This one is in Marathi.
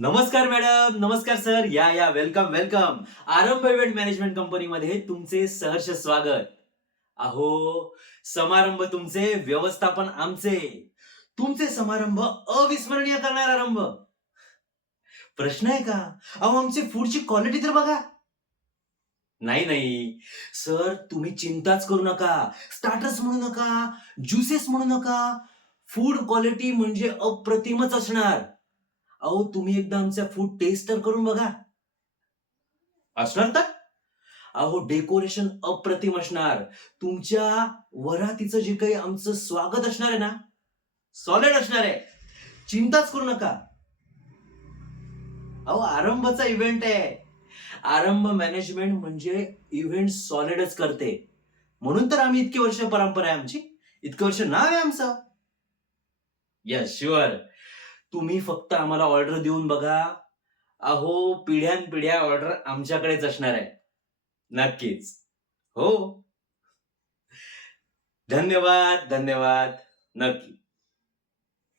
नमस्कार मॅडम, नमस्कार सर. या या वेलकम वेलकम. आरंभ इव्हेंट मॅनेजमेंट कंपनीमध्ये तुमचे सहर्ष स्वागत. अहो, समारंभ तुमचे, व्यवस्थापन आमचे. तुमचे समारंभ अविस्मरणीय करणार आरंभ. प्रश्न आहे का? अहो, आमची फूडची क्वालिटी तर बघा. नाही नाही सर, तुम्ही चिंताच करू नका. स्टार्टर्स म्हणू नका, ज्युसेस म्हणू नका. फूड क्वालिटी म्हणजे अप्रतिमच असणार. अहो, तुम्ही एकदा आमच्या फूड टेस्ट तर करून बघा. असणार तर? अहो, डेकोरेशन अप्रतिम असणार. तुमच्या वरातीचं जे काही आमचं स्वागत असणार आहे ना, सॉलिड असणार आहे. चिंताच करू नका. अहो, आरंभचा इव्हेंट आहे. आरंभ मॅनेजमेंट म्हणजे इव्हेंट सॉलिडच करते. म्हणून तर आम्ही इतकी वर्ष परंपरा आहे आमची. इतकं वर्ष नाव आहे आमचं. Yes, sure. तुम्ही फक्त आम्हाला ऑर्डर देऊन बघा. अहो, पिढ्यानपिढ्या ऑर्डर आमच्याकडेच असणार आहे. नक्कीच. हो. धन्यवाद, धन्यवाद. नक्की.